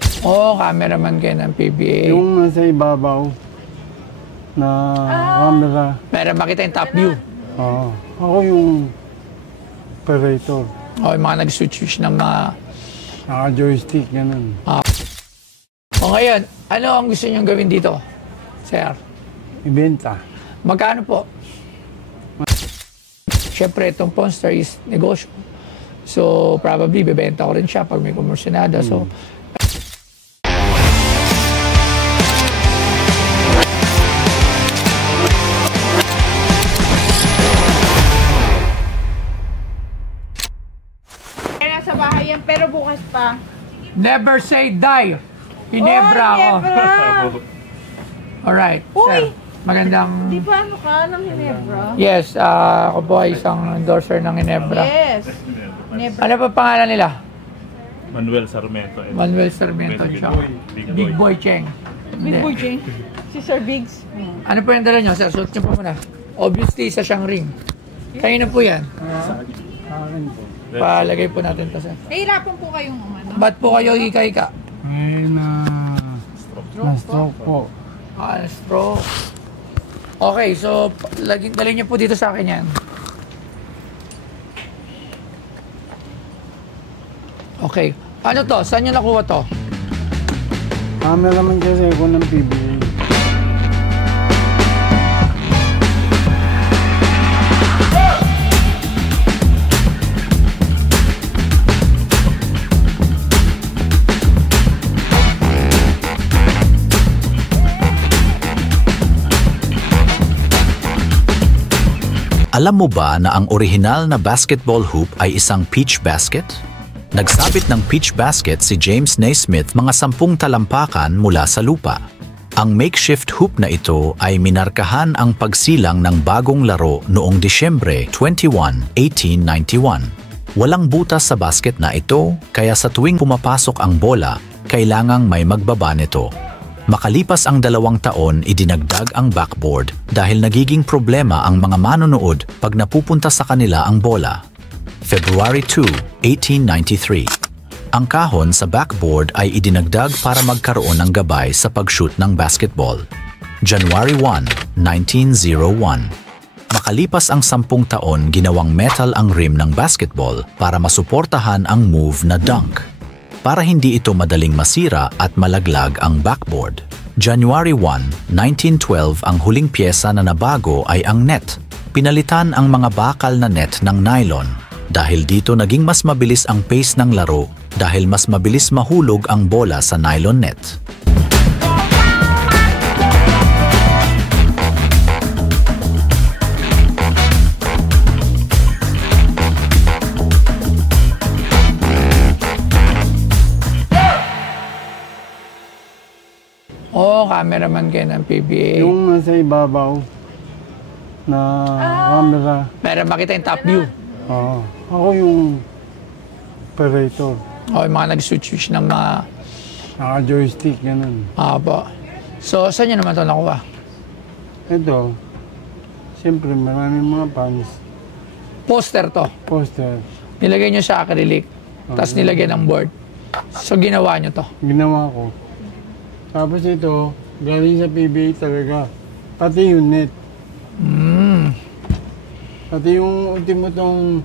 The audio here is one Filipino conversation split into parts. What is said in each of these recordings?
Oo, cameraman kayo ng PBA. Yung nasa ibabaw na camera. Pero makita yung top view. Oo. Ako yung operator. O, yung mga nag-switch ng mga... Naka-joystick, ganun. O ngayon, ano ang gusto niyong gawin dito, sir? Ibenta. Magkano po? Siyempre, itong Ponstar is negosyo. So, probably, bebenta ko rin siya pag may komorsyonada. So, Nasa bahay yan, pero bukas pa. never say die. Hinebra ako. Alright, sir. Magandang... Di ba ano ka ng Hinebra? Yes, ako po ay isang endorser ng Hinebra. Yes. Hinebra. Ano pa pangalan nila? Manuel Sarmiento. Manuel Sarmiento. Big Boy Cheng. Big Boy Jane. Si Sir Biggs. Ano po yung dala nyo, sir? Suot nyo po muna. Obviously, isa siyang ring. Kanina po yan. Akin po. Palagay po natin to, sir. Nahirapan po kayong ano? Ba't po kayo ika-ika? Ngayon na-stroke po. Stroke. Okay, so dalhin niyo po dito sa akin yan. Okay. Ano to? Saan niyo nakuha to? Cameraman kasi ako ng PBA. Alam mo ba na ang orihinal na basketball hoop ay isang peach basket? Nagsabit ng peach basket si James Naismith mga 10 talampakan mula sa lupa. Ang makeshift hoop na ito ay minarkahan ang pagsilang ng bagong laro noong Disyembre 21, 1891. Walang butas sa basket na ito, kaya sa tuwing pumapasok ang bola, kailangang may magbaba nito. Makalipas ang 2 taon, idinagdag ang backboard dahil nagiging problema ang mga manonood pag napupunta sa kanila ang bola. February 2, 1893. Ang kahon sa backboard ay idinagdag para magkaroon ng gabay sa pag-shoot ng basketball. January 1, 1901. Makalipas ang 10 taon, ginawang metal ang rim ng basketball para masuportahan ang move na dunk, para hindi ito madaling masira at malaglag ang backboard. January 1, 1912, ang huling pyesa na nabago ay ang net. Pinalitan ang mga bakal na net ng nylon. Dahil dito naging mas mabilis ang pace ng laro dahil mas mabilis mahulog ang bola sa nylon net. Oo, cameraman kayo ng PBA. Yung nasa ibabaw na camera. Pero makita yung top view. Oo. Ako yung operator. O, yung mga nag-switch ng mga... Naka-joystick, ganun. po. So, saan nyo naman ito nakuha? Ito, siyempre maraming mga fans. Poster to. Poster. Nilagay nyo sa acrylic. Tapos nilagyan ng board. So, ginawa nyo to. Ginawa ko. Tapos ito, galing sa PBA talaga. Pati yung net. Pati yung ultimo tong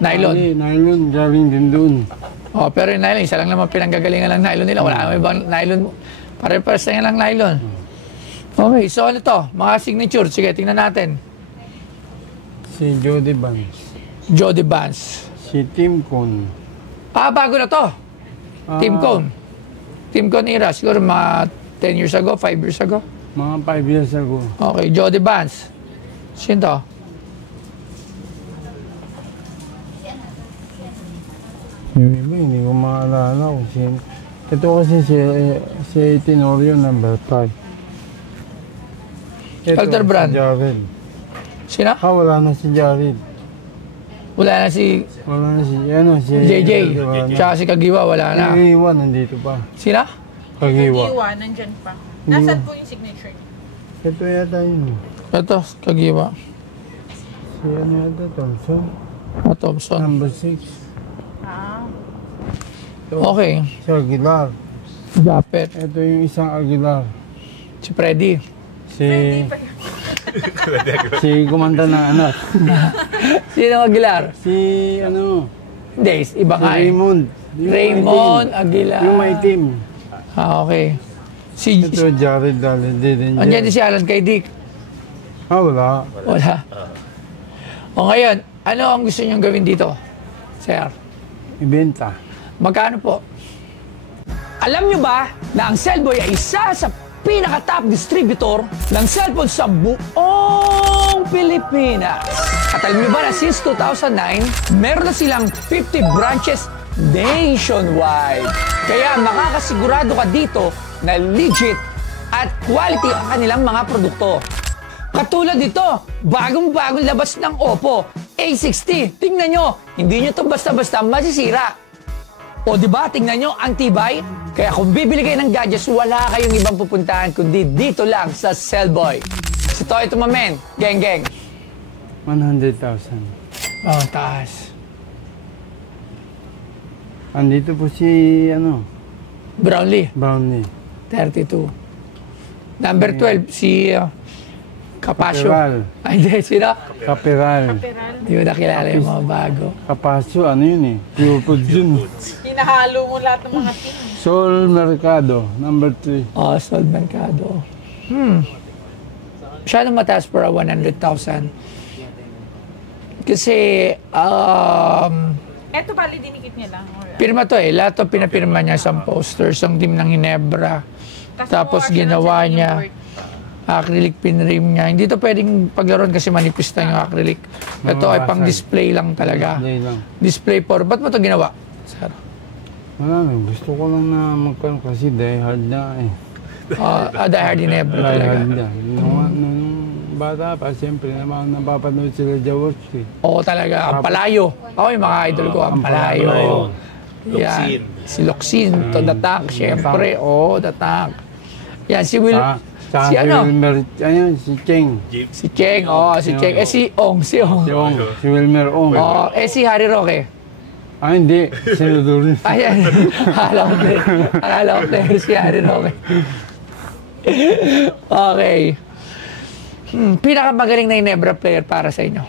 Nylon. Nylon, galing din dun. Oh, pero yung nylon, isa lang naman pinanggagalingan ng nylon nila. Wala naman ibang nylon. Pare-pares na lang nylon. Okay, so ano to? Mga signature. Sige, tingnan natin. Si Jody Vance. Jody Vance. Si Tim Cone. Bago na to. Tim Cone. Tim Cone era. Siguro mga 10 years ago, 5 years ago. Mga 5 years ago. Okay, Jody Vance. Sino to? Yung iba, hindi ko maalala kung sino. Ito kasi si Tenorio number 5. Elder Brand. Si Jared. Sino? Wala na si Jared. Wala na si JJ. Tsaka si Kagiwa, wala na. Kagiwa, nandito pa. Sila? Kagiwa. Kagiwa, nandyan pa. Nasaan po yung signature? Ito yata yun. Ito, Kagiwa. Si ano yata, Thompson. Thompson. Number 6. Ah. Okay. Si Aguilar. Japet. Ito yung isang Aguilar. Si Freddy. Si kumanda na anak. Sino Aguilar? Si ano? Hindi, iba Si nga eh. Raymond. Yung Raymond maitim. Aguilar. Yung maitim. Okay. Si, Ito Jared Dallen. andyan din si Alan kay Dick. Wala. Wala. O ngayon, ano ang gusto niyong gawin dito, sir? Ibenta. Magkano po? Alam niyo ba na ang Cellboy ay isa sa pinaka-top distributor ng cellphone sa buong Pilipinas? At alam niyo ba na since 2009, meron na silang 50 branches nationwide. Kaya makakasigurado ka dito na legit at quality ang kanilang mga produkto. Katulad dito, bagong-bagong labas ng Oppo A60. Tingnan nyo, hindi nyo to basta-basta masisira. O diba, tingnan nyo, ang tibay. Kaya kung bibili kayo ng gadgets, wala kayong ibang pupuntahan kundi dito lang sa Cellboy. Si Toy Tumamen, geng. 100,000. Oh, taas. Andito po si ano? Brownlee, Brownie. 32. Number 12, si Capasio. Caperal. Ay, hindi, sino? Caperal. Peral. Hindi mo nakilala yung mga bago. Capasio, ano yun eh? Pure food yun. Hinahalo mo lahat ng mga team. Sol Mercado, number 3. Oh, Sol Mercado. Masyadong mataas para 100,000. Kasi, Eto bali dinikit niya lang. Or, pirma to eh. Lahat to pinapirma niya sa posters, ang team ng Hinebra. Tapos ginawa niya, acrylic pinrim niya. Hindi to pwedeng paglaruan kasi manipis na yung acrylic. Ito ay pang display lang talaga. Display lang. Display for. Ba't mo to ginawa? Sir. Wala lang, gusto ko lang na magkaroon kasi die hard na eh. Dahil Hinebra Die talaga. hard na. Nung bata pa, siyempre naman napapanood sila Jaworski. Oo talaga. Ang Palayo. Ako yung mga idol ko. Ang Palayo. Luxin. Yan. Si Luxin. To the tank. Siyempre. Oo, the tank. Yan. Si Will. Si ano? Wilmer, ano, si Cheng. Si Cheng. Oo, si Cheng. Eh si Ong. Si Ong. Si Ong. Si Wilmer Ong. Oo. Eh si Harry Roque. Ah, hindi. Senador rin. Ayan. Akala ko player si Harry Roque. Okay. Pinakamagaling na Hinebra player para sa inyo.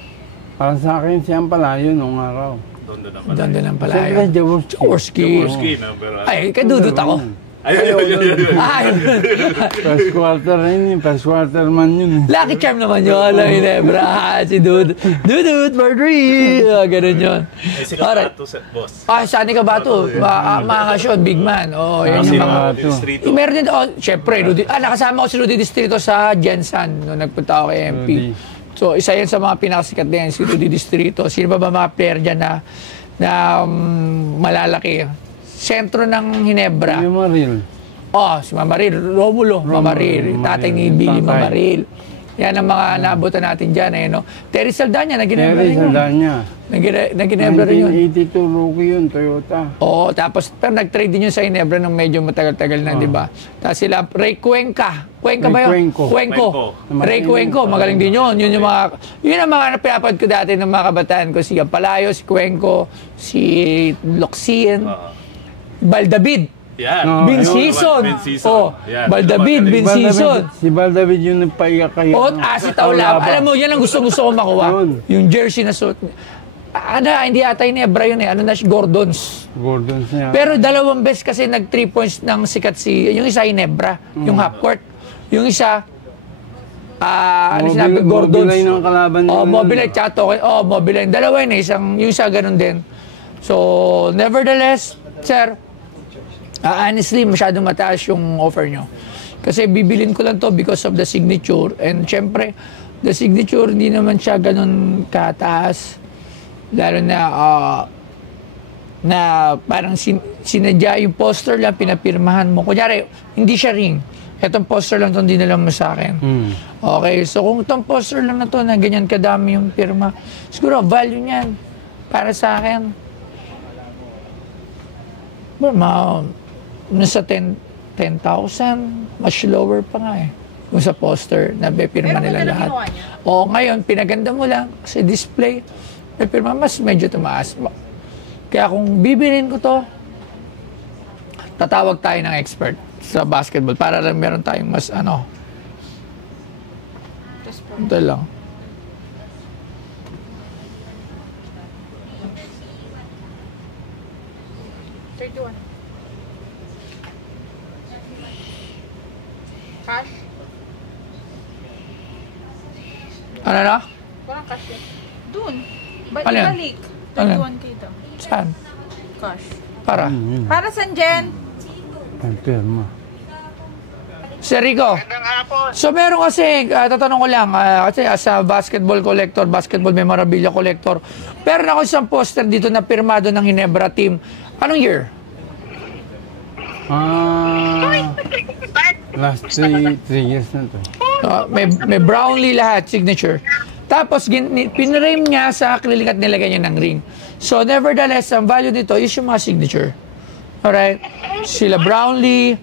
Para sa akin, siyang Palayo nung araw. Doon ang Siyempre, Palayo. Jaworski. Jaworski. Kurski, number one. Ay, kadudot ako. Ayun. Ay, First quarter rin yun. First quarter man yun. Lucky Charm naman yun. Alam Hinebra. Si Dudut. Dudut for three. Ganun yun. Eh, si Alright. Kapato, boss. Sani ka ba ito? Mga shot, big man. Oh, yan Si yung mga... Rudy Distrito. Meron din, syempre, Rudy. Nakasama ko si Rudy Distrito sa Jensan nung nagpunta ako kay MP. Rudy. So, isa yan sa mga pinakasikat din, si Rudy Distrito. Sino ba mga player dyan na malalaki? Sentro ng Hinebra. Yung Maril. Si Mamaril. Romulo Mamaril. Tatay ni Billy Mamaril. Yan ang mga naabutan natin dyan. Eh, no? Terry Saldana, nag-Hinebra rin Terry yun. Saldana. Nag-Hinebra rin yun. 1982 rookie yun, Toyota. Oo, tapos pero nag-trade din yun sa Hinebra nung medyo matagal-tagal na, di ba? Tapos sila, Ray Cuenca. Cuenca ba yun? Cuenco. Ray Cuenco, magaling din yun. Yun ang mga pinapad ko dati ng mga kabataan ko. Si Palayo, si Cuenco, si Luxin, Baldavid. Yan. Bin ayun. Season. Bin Season. Oh, Yan. Baldavid, Bin Season. Si Baldavid yung nagpaiyak kayo. Si Taulaba. Alam mo, yan ang gusto ko makuha. Yun. Yung jersey na suot. Hindi ata Hinebra yun eh. Ano na, Gordons. Gordon siya. Pero dalawang beses kasi nag 3 points ng sikat yung isa Hinebra, yung half court. Yung isa, sinabi, Gordons. Mobilay ng kalaban niya. Mobilay, Chato. Mobilay. Dalawa yun eh. Yung isa ganun din. So, nevertheless, sir, honestly, masyadong mataas yung offer nyo. Kasi bibilin ko lang to because of the signature. And syempre, the signature, hindi naman siya ganun kataas. Lalo na parang sinadya yung poster lang, pinapirmahan mo. Kunyari, hindi siya ring. Etong poster lang itong dinala mo sa akin. Okay, so kung itong poster lang na to na ganyan kadami yung pirma, siguro value niyan para sa akin. Nasa 10,000, much lower pa nga eh. Kung sa poster na pirma Pero nila maganda lahat. ginawa niya. Ngayon, pinaganda mo lang sa display. May pirma, mas medyo tumaas. Kaya kung bibilin ko to, tatawag tayo ng expert sa basketball para lang meron tayong mas ano. Just for Ito lang. $31. Cash? Ano na? Walang cash yan. Doon. Ano yan? Balik. Ano yan? 31K daw. Saan? Cash. Para. Yun. Para saan, Jen? Ang pirma. Sir Rico. So meron kasi, tatanong ko lang, kasi as a basketball collector, basketball memorabilia collector, pero ako isang poster dito na pirmado ng Ginebra team. Anong year? Last 3 years na to. May Brownlee lahat, signature. Tapos, pinrame niya sa acrylic at nilagay niya ng ring. So, nevertheless, ang value nito is yung mga signature. Alright? Sila Brownlee,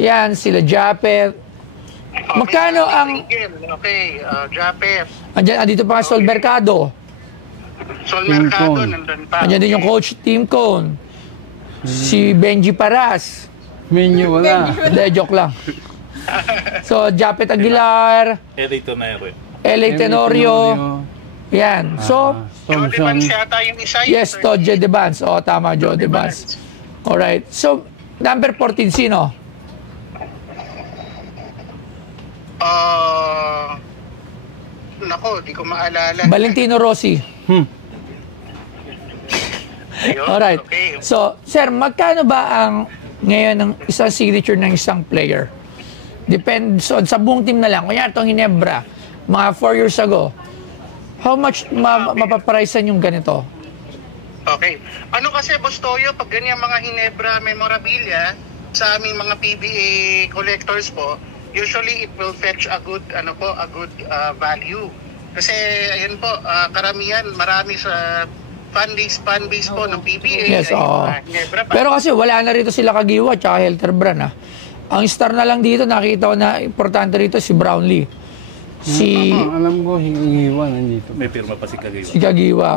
yan, sila Japet. Magkano ang... Okay, Japet. Andito pa nga Sol Mercado. Sol Team Mercado, Cone. nandun pa. Andyan din yung coach, Team Cone. Si Benji Paras. Menu wala. Hindi, joke lang. So, Japet Aguilar, Edito na yun. LA Tenorio. Yan. So, Jody Thompson. Vance yata yung isa. yes, Todd de Vance. O, tama, Jody Vance. Alright. So, number 14, sino? Nako, di ko maalala. Valentino Rossi. Ayun, Alright. Okay. So, sir, magkano ba ang ngayon ng isang signature ng isang player? Depends on sa buong team na lang. Kunyari itong Ginebra, mga 4 years ago, how much mapapricean yung ganito? Okay. Ano kasi, Boss Toyo, pag ganyan mga Ginebra memorabilia, sa aming mga PBA collectors po, usually it will fetch a good value. Kasi ayun po, karamihan, marami sa fan base po ng PBA. Yes, ay oo. mga Ginebra pa. Pero kasi wala na rito sila Kagiwa at Helterbrand. Ang star na lang dito, nakita ko na importante rito si Brownlee. Si Alam ko, higiwan nandito. May pirma pa si Kagiwa. Kagiwa.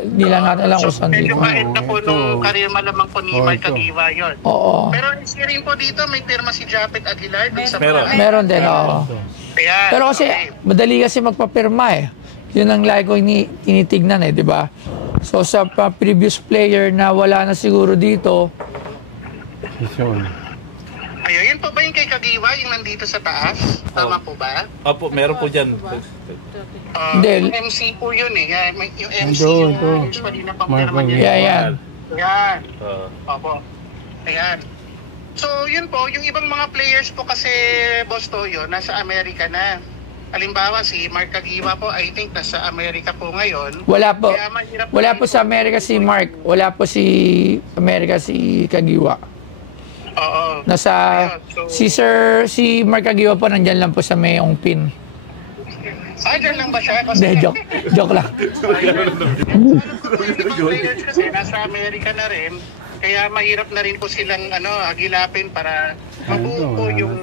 Hindi lang natin alam kung saan medyo dito. kahit na po Ito. nung career malamang po ni Oh, Mike ito. Kagiwa yun. Oo. Pero isa rin po dito, may pirma si Japet Aguilar dun sa Meron. bahay. Meron din, oo. Ayan, Pero kasi, okay. madali kasi magpapirma eh. Yun ang lagi ko tinitignan eh, di ba? So sa previous player na wala na siguro dito, Sison. Ayun, yun po ba yung kay Kagiwa, yung nandito sa taas? Tama po ba? Opo, meron po dyan. Hindi. Yung MC po yun eh. Yung MC Ito, yung ito. usually na pampirma Marco niya. yan. Ayan. Uh, Opo. Ayan. So, yun po, yung ibang mga players po kasi, Boss Toyo, nasa Amerika na. Halimbawa, si Mark Kagiwa po, I think nasa Amerika po ngayon. Wala po. Kaya mahirap Wala rin po sa Amerika si Mark. Wala po si Amerika si Kagiwa. Oo. Nasa Ayun, so- si Mark Kagiwa po nandyan lang po sa may Ongpin. Dyan lang ba siya? Kasi, Hindi, joke lang. yung ibang players kasi nasa Amerika na rin. Kaya mahirap na rin po silang agilapin para mabuo po yung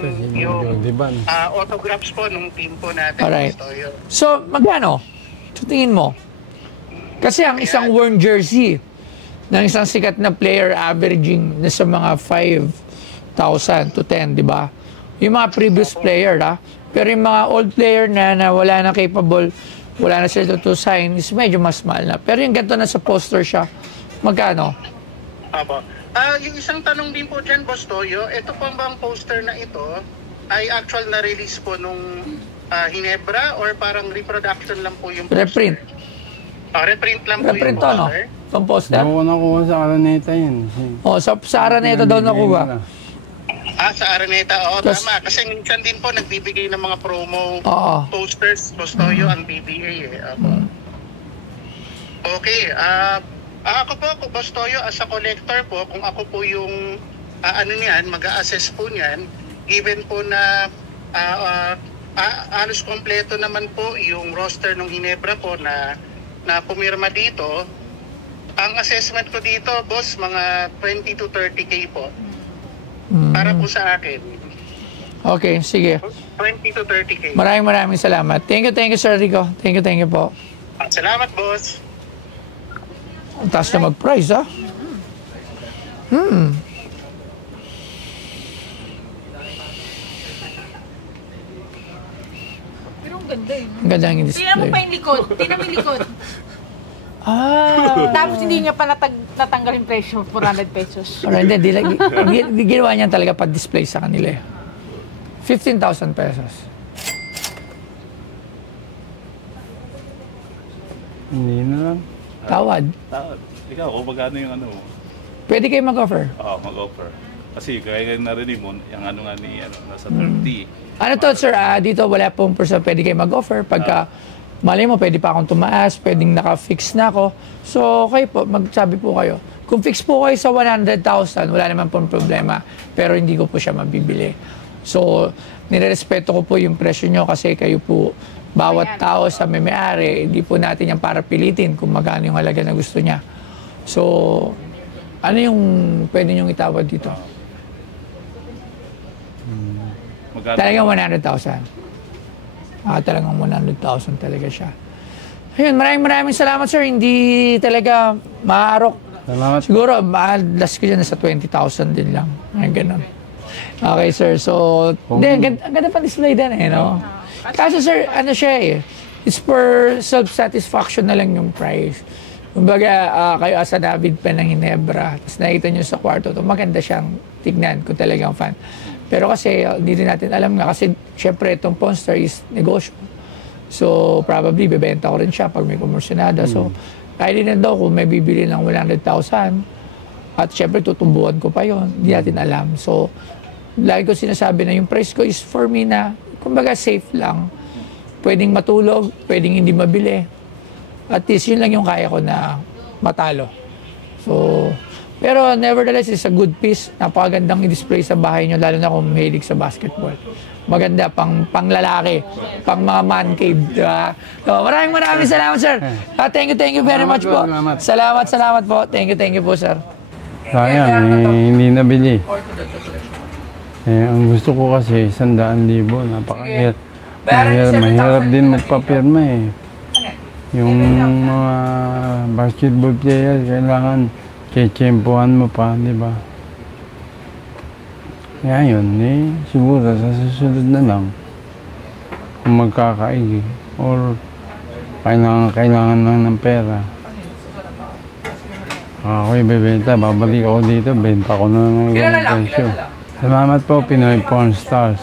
autographs po nung team po natin. Alright. Boss Toyo. So, magkano? So, tingin mo? Kasi ang isang worn jersey ng isang sikat na player averaging na sa mga 5,000 to 10, di ba? Yung mga previous player, Pero yung mga old player na wala na capable, wala na sila to sign, is medyo mas mahal na. Pero yung ganito na sa poster siya, magkano? Apo. Yung isang tanong din po dyan, Boss Toyo, ito po bang poster na ito ay actual na release po nung Ginebra or parang reproduction lang po yung poster? Reprint. Reprint lang po Reprint yung to, no? poster. Itong poster. Ako nakuha sa Araneta yun. Oh, sa Araneta daw nakuha. Sa Araneta, Kas- tama. Kasi minsan din po nagbibigay ng mga promo Oo. posters, Boss Toyo, ang BBA. Apo. Okay, ako po, Boss Toyo, as a collector po, kung ako po yung mag-a-assess po niyan, given po na halos kompleto naman po yung roster ng Ginebra po na pumirma dito, ang assessment ko dito, boss, mga 20 to 30K po. Para po sa akin. Okay, sige. 20 to 30K. Maraming salamat. Thank you, Sir Rico. Thank you po. Salamat, boss. Ang taas na mag-price, Ang ganda eh. Ang ganda yung Tingnan mo display. pa yung likod. Tingnan mo yung likod. Ah! Tapos hindi niya pa natanggal yung presyo, 400 pesos. Alright, hindi ginawa niya talaga pa-display sa kanila eh. 15,000 pesos. Hindi na lang. Tawad. Tawad. Ikaw, kung magkano yung ano mo? Pwede kayo mag-offer. Oo, mag-offer. Kasi kaya narinig mo, yung ano nga ni, nasa 30. Ano to, sir? Dito wala pong person pwede kayo mag-offer. Pagka malay mo, pwede pa akong tumaas, pwedeng naka-fix na ako. So, kayo po, magsabi po kayo. Kung fix po kayo sa 100,000, wala naman pong problema. Pero hindi ko po siya mabibili. So, nirerespeto ko po yung presyo nyo kasi kayo po, bawat tao sa may-ari, hindi po natin yan para pilitin kung magkano yung halaga na gusto niya. So, ano yung pwede nyong itawad dito? Magkano? Talagang 100,000. Talagang 100,000 talaga siya. Ayun, maraming salamat, sir. Hindi talaga maarok. Salamat. Siguro, last ko dyan sa 20,000 din lang. Ay, ganun. Okay, sir. So, ang ganda pa display din eh, no? Kaso, sir, ano siya eh, it's for self-satisfaction na lang yung price. Kumbaga, kayo asa David pa ng Ginebra, tapos nakita nyo sa kwarto to, maganda siyang tignan kung talagang fan. Pero kasi, hindi rin natin alam nga, kasi syempre itong Pawn Star is negosyo. So, probably, bebenta ko rin siya pag may komorsyonada. So, kaya din daw kung may bibili ng 100,000, at syempre, tutumbuhan ko pa yon, hindi natin alam. So, lagi ko sinasabi na yung price ko is for me na, kumbaga, safe lang. Pwedeng matulog, pwedeng hindi mabili. At least, yun lang yung kaya ko na matalo. So, pero nevertheless, it's a good piece. Napakagandang i-display sa bahay nyo, lalo na kung mahilig sa basketball. Maganda, pang lalaki, pang mga man cave, di ba? So, maraming salamat, sir. Thank you very much po. Salamat po. Thank you po, sir. Sayang, hindi nabili. Ang gusto ko kasi 100,000. Napakahirap. Mahirap din magpapirma eh. Yung mga basketball player, kailangan kechempohan mo pa, di ba? Kaya yun, siguro sa susunod na lang, kung magkakaigi, or kailangan lang ng pera. Ako'y bebenta, babalik ako dito, benta ko na ng ganong presyo. Salamat po, Pinoy Pawn Stars.